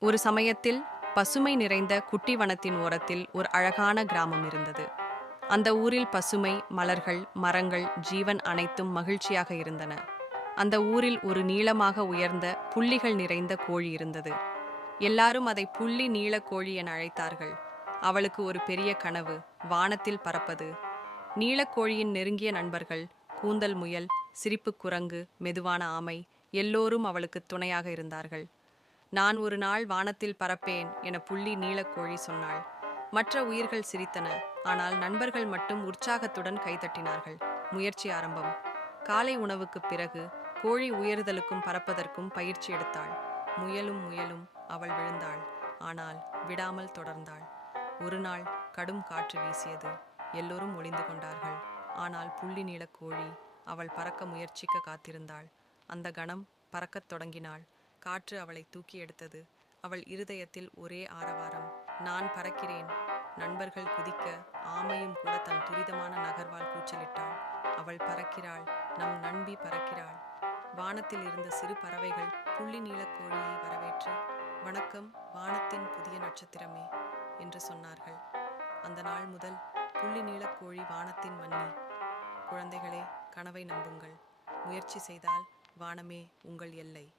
ஒரு சமயத்தில் பசுமை நிறைந்த குட்டி வனத்தின் ஓரத்தில் ஒரு அழகான கிராமம் இருந்தது. அந்த ஊரில் பசுமை, மலர்கள், மரங்கள், ஜீவன் அனைத்தும் மகிழ்ச்சியாக இருந்தன. அந்த ஊரில் ஒரு நீளமாக உயர்ந்த புள்ளிகள் நிறைந்த கோழி இருந்தது. எல்லாரும் அதை புள்ளி நீல கோழி என அழைத்தார்கள். அவளுக்கு ஒரு பெரிய கனவு, வானத்தில் பறப்பது. நீலக்கோழியின் நெருங்கிய நண்பர்கள், கூந்தல் முயல், சிரிப்பு குரங்கு, மெதுவான ஆமை, எல்லோரும் அவளுக்கு துணையாக இருந்தார்கள். நான் ஒரு நாள் வானத்தில் பறப்பேன் என புள்ளி நீலக்கோழி சொன்னாள். மற்ற உயிர்கள் சிரித்தன, ஆனால் நண்பர்கள் மட்டும் உற்சாகத்துடன் கைதட்டினார்கள். முயற்சி ஆரம்பம். காலை உணவுக்குப் பிறகு கோழி உயர்தலுக்கும் பறப்பதற்கும் பயிற்சி எடுத்தாள். முயலும் முயலும் அவள் விழுந்தாள், ஆனால் விடாமல் தொடர்ந்தாள். ஒரு நாள் கடும் காற்று வீசியது. எல்லோரும் ஒளிந்து கொண்டார்கள். ஆனால் புள்ளி நீலக்கோழி அவள் பறக்க முயற்சிக்க காத்திருந்தாள். அந்த கணம் பறக்கத் தொடங்கினாள். காற்று அவளை தூக்கி எடுத்தது. அவள் இருதயத்தில் ஒரே ஆரவாரம், நான் பறக்கிறேன். நண்பர்கள் குதிக்க, ஆமையும் கூட தன் துரிதமான நகர்வால் கூச்சலிட்டாள். அவள் பறக்கிறாள், நம் நண்பி பறக்கிறாள். வானத்தில் இருந்த சிறு பறவைகள் புள்ளி நீலக்கோழியை வரவேற்று, வணக்கம் வானத்தின் புதிய நட்சத்திரமே என்று சொன்னார்கள். அந்த நாள் முதல் புள்ளி நீலக்கோழி வானத்தின் மன்னி. குழந்தைகளே, கனவை நம்புங்கள். முயற்சி செய்தால் வானமே உங்கள் எல்லை.